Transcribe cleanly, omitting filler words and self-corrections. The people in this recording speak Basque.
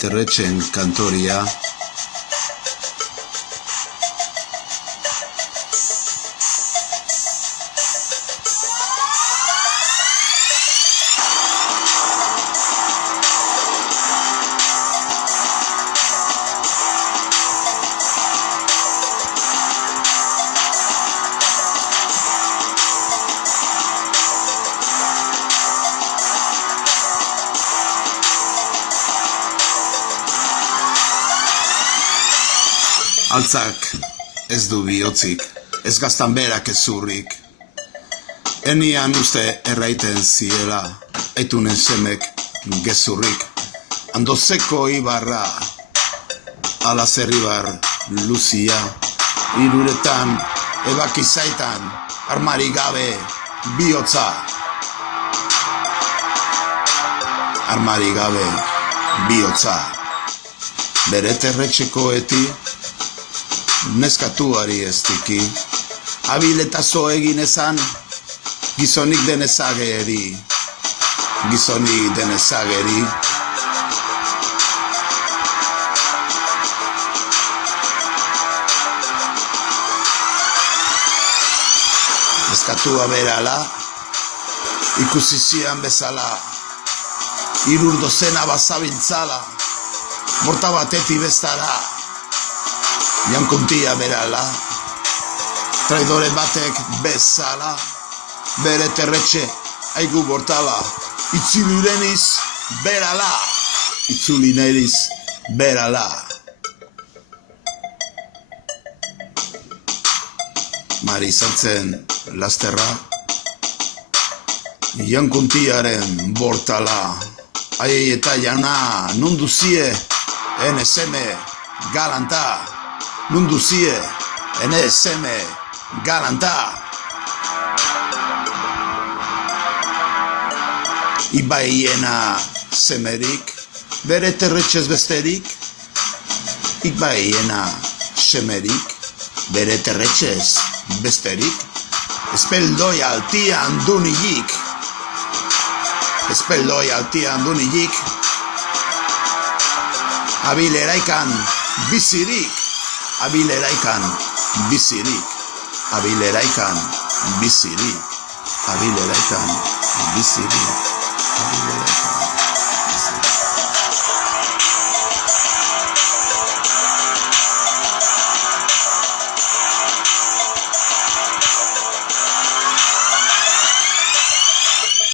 Terretxen kantoria. Altzak ez du bihotzik, ez gaztan berak ez zurrik. Enian uste erraiten ziela, aitunen semek gezurrik. Andozeko ibarra, ala zerribar luzia. Iruretan, ebakizaitan, armari gabe bihotza. Armari gabe bihotza. Bere terretxekoeti, neskatuari ez diki, abiletazo egin ezan, gizonik denezageri, gizonik denezageri. Neskatua berala, ikusi zian bezala, irurdozena bazabiltzala, morta bateti bestala, jankuntia berala, traidore batek bezala, bere terretxe aigu bortala, itzulireniz berala, itzulineriz berala. Mari izan zen lasterra, jankuntiaren bortala, aiei eta jana, nunduzie, NSM galanta, nunduzie, NSM galanta. Ibaiena semerik, bere terretxez besterik. Ibaiena semerik, bere terretxez besterik. Espeldoi altian dunilik, espeldoi altian dunilik. Abileraikan bizirik, abileraikan bizirik, abileraikan bizirik, abileraikan bizirik, abileraikan.